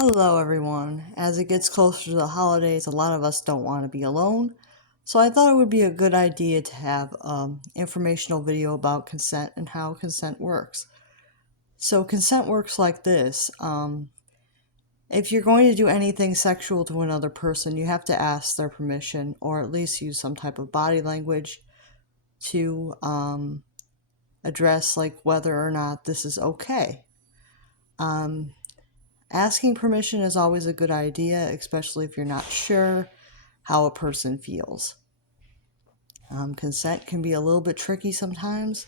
Hello, everyone. As it gets closer to the holidays, a lot of us don't want to be alone. So I thought it would be a good idea to have informational video about consent and how consent works. So consent works like this. If you're going to do anything sexual to another person, you have to ask their permission or at least use some type of body language to address like whether or not this is okay. Um, Asking permission is always a good idea, especially if you're not sure how a person feels. Consent can be a little bit tricky sometimes,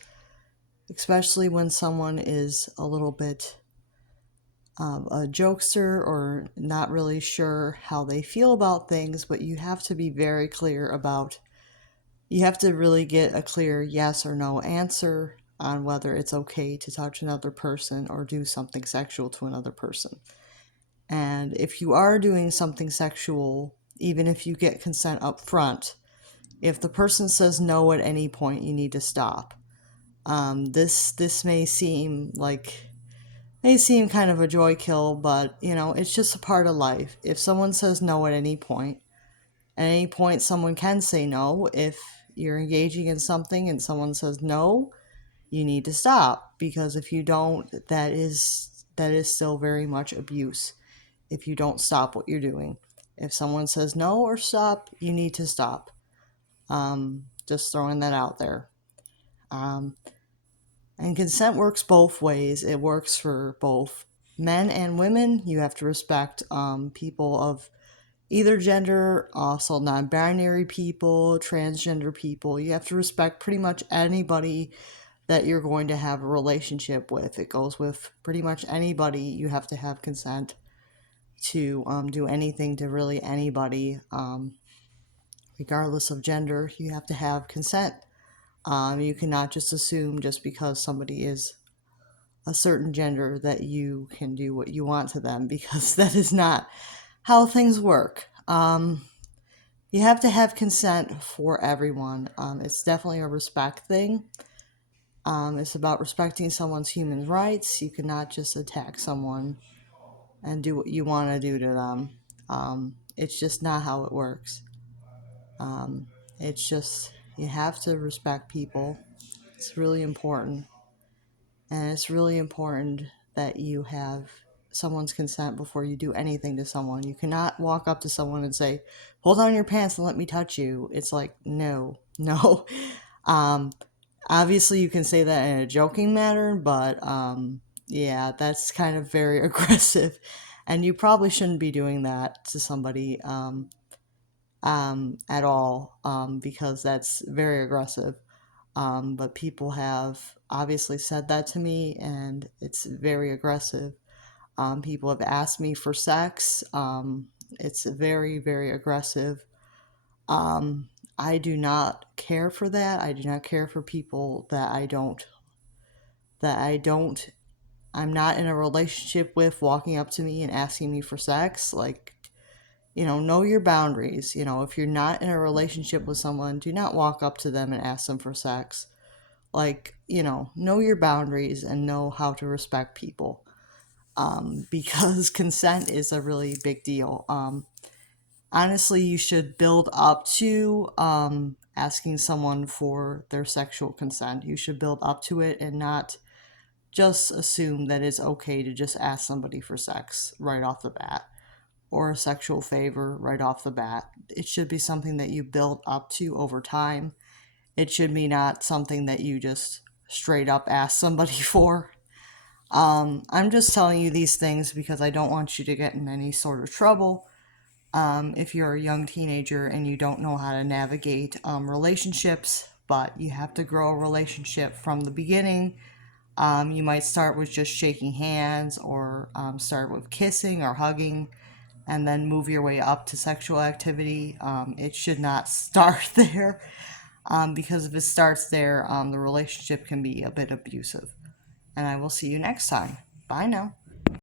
especially when someone is a little bit a jokester or not really sure how they feel about things, but you have to be very clear about, you have to really get a clear yes or no answer on whether it's okay to touch another person or do something sexual to another person. And if you are doing something sexual, even if you get consent up front, if the person says no at any point, you need to stop. This may seem kind of a joy kill, but it's just a part of life. If someone says no at any point someone can say no. If you're engaging in something and someone says no, you need to stop, because if you don't, that is still very much abuse. If you don't stop what you're doing, if someone says no or stop, you need to stop. Just throwing that out there. And consent works both ways. It works for both men and women. You have to respect people of either gender, also non-binary people, transgender people. You have to respect pretty much anybody that you're going to have a relationship with. It goes with pretty much anybody. You have to have consent to do anything to really anybody, regardless of gender. You have to have consent. You cannot just assume just because somebody is a certain gender that you can do what you want to them, because that is not how things work. You have to have consent for everyone. It's definitely a respect thing. It's about respecting someone's human rights. You cannot just attack someone and do what you want to do to them. It's just not how it works. It's just, you have to respect people. It's really important. And it's really important that you have someone's consent before you do anything to someone. You cannot walk up to someone and say, hold on your pants and let me touch you. It's like, no, no. Um, Obviously, you can say that in a joking manner, but yeah, that's kind of very aggressive. And you probably shouldn't be doing that to somebody at all, because that's very aggressive. But people have obviously said that to me, and it's very aggressive. People have asked me for sex. It's very, very aggressive. Um, I do not care for that. I do not care for people that I'm not in a relationship with walking up to me and asking me for sex. Like, know your boundaries. If you're not in a relationship with someone, do not walk up to them and ask them for sex. Like, know your boundaries and know how to respect people. Because consent is a really big deal. Honestly, you should build up to asking someone for their sexual consent. You should build up to it and not just assume that it's okay to just ask somebody for sex right off the bat, or a sexual favor right off the bat. It should be something that you build up to over time. It should be not something that you just straight up ask somebody for. I'm just telling you these things because I don't want you to get in any sort of trouble. If you're a young teenager and you don't know how to navigate relationships, but you have to grow a relationship from the beginning. You might start with just shaking hands, or start with kissing or hugging, and then move your way up to sexual activity. It should not start there, because if it starts there, the relationship can be a bit abusive. And I will see you next time. Bye now.